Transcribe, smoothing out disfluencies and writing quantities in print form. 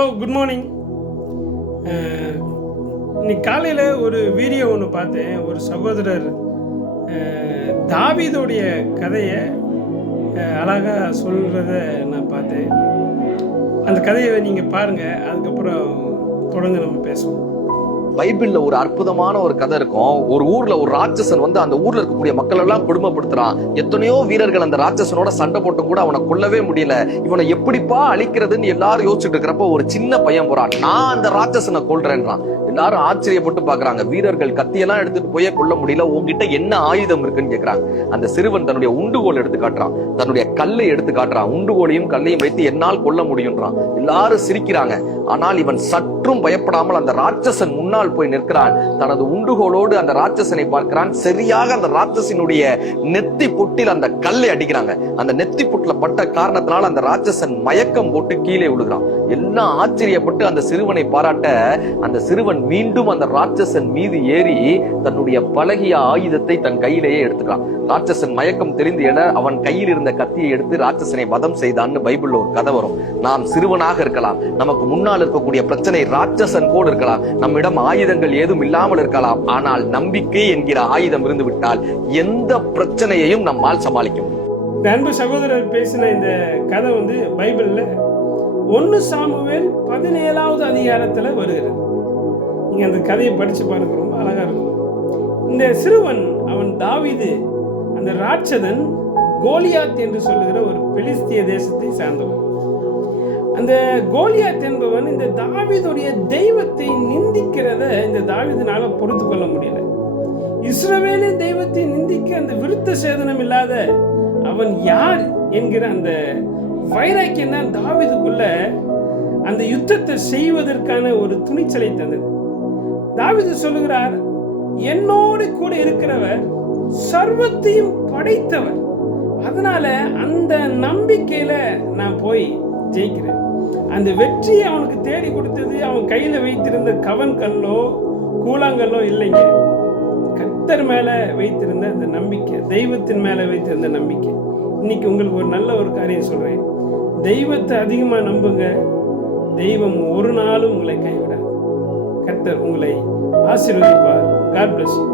Hello, good morning. இன்னைக்கு காலையில் ஒரு வீடியோ ஒன்று பார்த்தேன். ஒரு சகோதரர் தாவீதுடைய கதையை அழகாக சொல்கிறத நான் பார்த்தேன். அந்த கதையை நீங்கள் பாருங்கள், அதுக்கப்புறம் தொடர்ந்து நம்ம பேசுவோம். பைபிள்ல ஒரு அற்புதமான ஒரு கதை இருக்கும். ஒரு ஊர்ல ஒரு ராட்சசன் வந்து அந்த ஊர்ல இருக்கக்கூடிய மக்கள் எல்லாம் கொடுமைப்படுத்துறான். எத்தனையோ வீரர்கள் அந்த ராட்சசனோட சண்டை போட்டு கூட அவனை கொல்லவே முடியல. இவனை எப்படிப்பா அழிக்கிறதுன்னு எல்லாரும் யோசிச்சுட்டு இருக்கிறப்ப ஒரு சின்ன பையன் போறான். நான் அந்த ராட்சசனை கொல்றேன்றான். எல்லாரும் ஆச்சரியப்பட்டு பாக்குறாங்க. வீரர்கள் கத்தியெல்லாம் எடுத்துட்டு போயே கொல்ல முடியல, உங்ககிட்ட என்ன ஆயுதம் இருக்குன்னு கேக்குறாங்க. அந்த சிறுவன் தன்னுடைய உண்டுகோல் எடுத்து காட்டுறான், தன்னுடைய கல்லை எடுத்து காட்டுறான். உண்டுகோலையும் கல்லையும் வைத்து என்னால் கொல்ல முடியும்ன்றான். எல்லாரும் சிரிக்கிறாங்க. ஆனால் இவன் சற்றும் பயப்படாமல் அந்த ராட்சசன் முன்னால் போய் நிற்கிறான். தனது உண்டுகோலோடு அந்த ராட்சசனை பார்க்கிறான். சரியாக அந்த ராட்சசனுடைய நெத்தி பொட்டில் அந்த கல்லை அடிக்கிறாங்க. அந்த நெத்தி பொட்டில பட்ட காரணத்தினால் அந்த ராட்சசன் மயக்கம் போட்டு கீழே விழுகிறான். எல்லாம் ஆச்சரியப்பட்டு அந்த சிறுவனை பாராட்ட, அந்த சிறுவன் மீண்டும் அந்த ராட்சசன் மீது ஏறி தன்னுடைய பழகிய ஆயுதத்தை தன் கையிலேயே எடுத்துக்கிறான். ராட்சசன் மயக்கம் தெரிந்து என அவன் கையில் இருந்த கத்தியை எடுத்து ராட்சசனை வதம் செய்தான்னு பைபிள்ல ஒரு கதை வரும். நாம் சிறுவனாக இருக்கலாம், நமக்கு முன்னால் இருக்கக்கூடிய பிரச்சனை ராட்சசன் போல் இருக்கலாம், நம்மிடம் ஆயுதங்கள் ஏதும் இல்லாமல் இருக்கலாம். ஆனால் நம்பிக்கை என்கிற ஆயுதம் இருந்து விட்டால் எந்த பிரச்சனையையும் நம்மால் சமாளிக்கும். அன்பு சகோதரர் பேசின இந்த கதை பைபிள்ல 1 சாமுவேல் 17வது அதிகாரத்துல வருகிறது. நீங்க அந்த கதையை படிச்சு பாருங்க, ரொம்ப அழகா இருக்கும். இந்த சிறுவன் அவன் தாவீது, அந்த ராட்சதன் கோலியாத் என்று சொல்லுகிற ஒரு பெலிஸ்திய தேசத்தை சார்ந்தவன். அந்த கோலியாத் என்பவன் இந்த தாவீதுடைய தெய்வத்தை நிந்திக்கிறத இந்த தாவீதுனால பொறுத்து கொள்ள முடியல. இஸ்ரவேலின் தெய்வத்தை நிந்திக்க அந்த விருத்த சேதனம் இல்லாத அவன் யார் என்கிற அந்த வைராக்கியம் தான் தாவீதுக்குள்ள அந்த யுத்தத்தை செய்வதற்கான ஒரு துணிச்சலை தந்தது. தாவீது சொல்லுகிறார், என்னோடு கூட இருக்கிறவர் சர்வத்தையும் படைத்தவர், அதனால அந்த நம்பிக்கையில நான் போய் ஜெயிக்கிறேன். அந்த வெற்றியை அவனுக்கு தேடி கொடுத்தது அவன் கையில வைத்திருந்த கவன் கல்லோ கூழாங்கல்லோ இல்லைங்க, கர்த்தர் மேல வைத்திருந்த அந்த நம்பிக்கை, தெய்வத்தின் மேல வைத்திருந்த நம்பிக்கை. இன்னைக்கு உங்களுக்கு ஒரு நல்ல ஒரு காரியம் சொல்றேன். தெய்வத்தை அதிகமா நம்புங்க, தெய்வம் ஒரு நாளும் உங்களை கைவிடாது. கர்த்தர் உங்களை ஆசீர்வதிப்பார். God bless you.